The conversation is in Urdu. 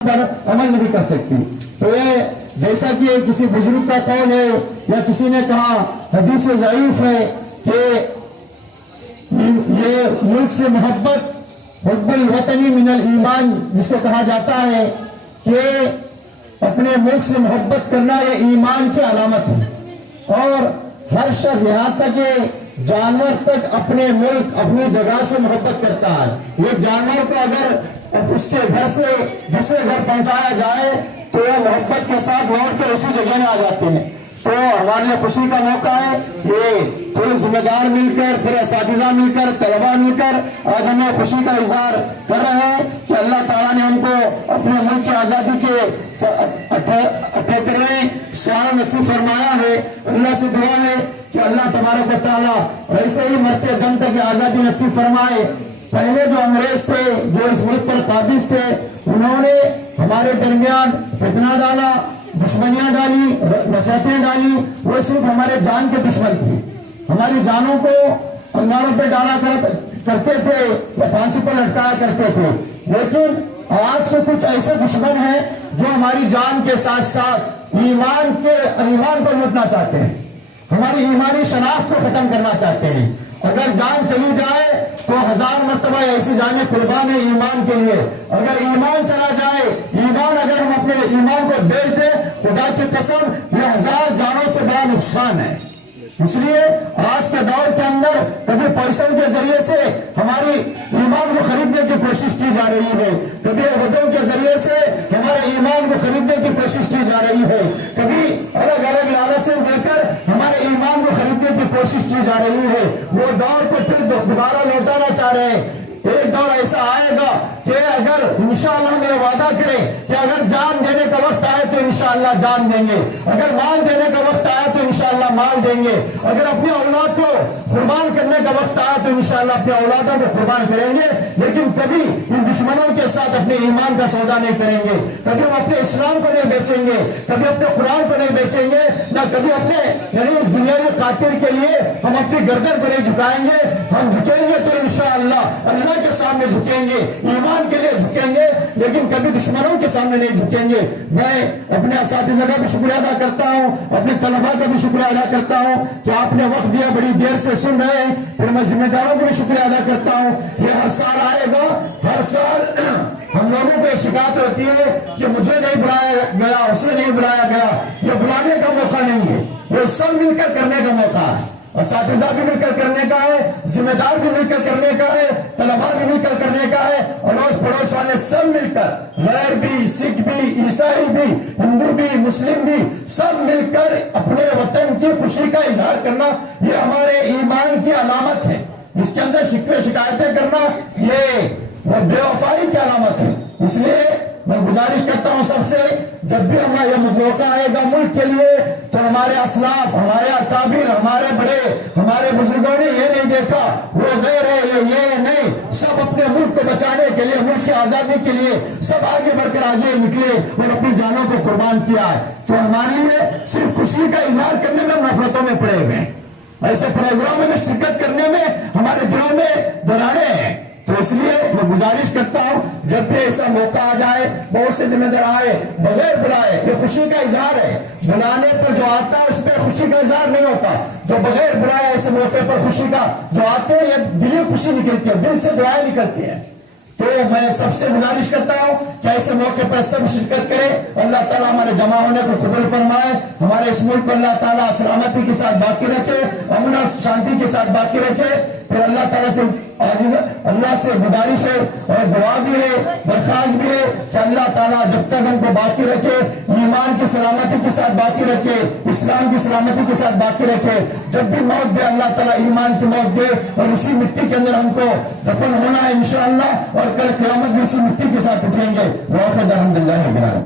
پر عمل نہیں کر سکتی. تو یہ جیسا کہ کسی بزرگ کا قول ہے یا کسی نے کہا حدیث ضعیف ہے کہ یہ ملک سے محبت حب الوطنی من الایمان جس کو کہا جاتا ہے کہ اپنے ملک سے محبت کرنا یہ ایمان کی علامت ہے. اور ہر شخص یہاں تک کہ جانور تک اپنے ملک اپنی جگہ سے محبت کرتا ہے. یہ جانور کو اگر اس کے گھر سے دوسرے گھر پہنچایا جائے تو وہ محبت کے ساتھ لوٹ کر اسی جگہ میں آ جاتے ہیں. تو ہمارے لیے خوشی کا موقع ہے. یہ پورے ذمہ دار مل کر پورے اساتذہ مل کر طلباء مل کر آج ہمیں خوشی کا اظہار کر رہے ہیں کہ اللہ تعالیٰ نے ہم کو اپنے ملک کی آزادی کے 78ویں سال نصیب فرمایا ہے. اللہ سے دعا ہے کہ اللہ تبارک و تعالیٰ ایسے ہی مرتے دم تک آزادی نصیب فرمائے. پہلے جو انگریز تھے جو اس ملک پر قابض تھے انہوں نے ہمارے درمیان فتنہ ڈالا, دشمنیاں ڈالی, نفرتیں ڈالی. وہ صرف ہمارے جان کے دشمن تھے. ہماری جانوں کو انگاروں پہ ڈالا کرتے تھے یا پھانسی پر لٹکایا کرتے تھے. لیکن آج کے کچھ ایسے دشمن ہیں جو ہماری جان کے ساتھ ساتھ ایمان کو لوٹنا چاہتے ہیں, ہماری ایمانی شناخت کو ختم کرنا چاہتے ہیں. اگر جان چلی جائے تو 1000 مرتبہ ایسی جانیں قربان ہے ایمان کے لیے. اگر ایمان چلا جائے, اگر ہم اپنے ایمان کو بیچ دیں, خدا کی قسم یہ 1000 جانوں سے بڑا نقصان ہے. اس لیے آج کے دور کے اندر کبھی پیسوں کے ذریعے سے ہماری ایمان کو خریدنے کی کوشش کی جا رہی ہے, کبھی عہدوں کے ذریعے سے ہمارے ایمان کو خریدنے کی کوشش کی جا رہی ہے, کبھی الگ الگ لالچیں دے کر ہمارے ایمان کو خریدنے کی کوشش کی جا رہی ہے. وہ دور کو پھر دوبارہ لوٹانا چاہ رہے ہیں. ایک دور ایسا آئے گا کہ اگر انشاءاللہ ہم یہ وعدہ کریں کہ اگر جان دینے کا وقت آئے تو انشاءاللہ جان دیں گے, اگر مال دینے کا وقت آئے تو انشاءاللہ مال دیں گے, اگر اپنی اولاد کو قربان کرنے کا وقت آئے تو انشاءاللہ اپنی اولادوں کو قربان کریں گے. لیکن کبھی ان دشمنوں کے ساتھ اپنے ایمان کا سودا نہیں کریں گے, کبھی ہم اپنے اسلام کو نہیں بیچیں گے, کبھی اپنے قرآن کو نہیں بیچیں گے, نہ کبھی اپنے یعنی اس دنیاوی قاتل کے لیے ہم اپنی گردن کو نہیں جھکائیں گے. ہم جھکیں گے تو انشاءاللہ اللہ کے سامنے جھکیں گے, ایمان کے لیے جھکیں گے, لیکن کبھی دشمنوں کے سامنے نہیں جھکیں گے. میں اپنے اساتذہ کا بھی شکریہ ادا کرتا ہوں, اپنے طلباء کا بھی شکریہ ادا کرتا ہوں کہ آپ نے وقت دیا, بڑی دیر سے سن رہے ہیں. پھر میں ذمہ داروں کو بھی شکریہ ادا کرتا ہوں. یہ ہر سال آئے گا, ہر سال ہم لوگوں کو ایک شکایت ہوتی ہے کہ مجھے نہیں بلایا گیا, اسے نہیں بلایا گیا. یہ بلانے کا موقع نہیں ہے, یہ سب مل کر کرنے کا موقع ہے. اساتذہ بھی مل کر کرنے کا ہے, ذمہ دار بھی مل کر کرنے کا ہے, طلباء بھی مل کر کرنے کا ہے, اڑوس پڑوس والے سب مل کر, غیر بھی, سکھ بھی, عیسائی بھی, ہندو بھی, مسلم بھی, سب مل کر اپنے وطن کی خوشی کا اظہار کرنا یہ ہمارے ایمان کی علامت ہے. اس کے اندر شکوے شکایتیں کرنا یہ بے وفائی کی علامت ہے. اس لیے میں گزارش کرتا ہوں سب سے, جب بھی ہمارا یہ موقع آئے گا ملک کے لیے تو ہمارے اسلاف, ہمارے اکابر, ہمارے بڑے, ہمارے بزرگوں نے یہ نہیں دیکھا وہ غیر ہے یہ نہیں, سب اپنے ملک کو بچانے کے لیے, ملک کی آزادی کے لیے سب آگے بڑھ کر آگے نکلے اور اپنی جانوں کو قربان کیا ہے. تو ہمارے لیے صرف خوشی کا اظہار کرنے میں نفرتوں میں پڑے ہوئے ہیں, ایسے پروگراموں میں شرکت کرنے میں ہمارے دلوں میں دراڑیں ہیں. تو اس لیے میں گزارش کرتا ہوں جب بھی ایسا موقع آ جائے, بہت سے ذمہ دار آئے بغیر بلائے, یہ خوشی کا اظہار ہے. بلانے پر جو آتا ہے اس پہ خوشی کا اظہار نہیں ہوتا, جو بغیر بلائے ایسے موقع پر خوشی کا جو آتے ہیں یہ دلی خوشی نکلتی ہے, دل سے دعائیں نکلتی ہیں. تو میں سب سے گزارش کرتا ہوں کہ ایسے موقع پر سب شرکت کریں. اللہ تعالیٰ ہمارے جمع ہونے کو قبول فرمائے, ہمارے اس ملک کو اللہ تعالیٰ سلامتی کے ساتھ باقی رکھے, امن اور شانتی کے ساتھ باقی رکھے. پھر اللہ تعالیٰ سے اللہ سے گزارش ہے اور دعا بھی ہے, درخواست بھی ہے کہ اللہ تعالیٰ جب تک ہم کو باقی رکھے, ایمان کی سلامتی کے ساتھ باقی رکھے, اسلام کی سلامتی کے ساتھ باقی رکھے. جب بھی موت دے اللہ تعالیٰ ایمان کی موت دے اور اسی مٹی کے اندر ہم کو دفن ہونا ہے انشاءاللہ, اور کل قیامت بھی اسی مٹی کے ساتھ اٹھیں گے. الحمد للہ.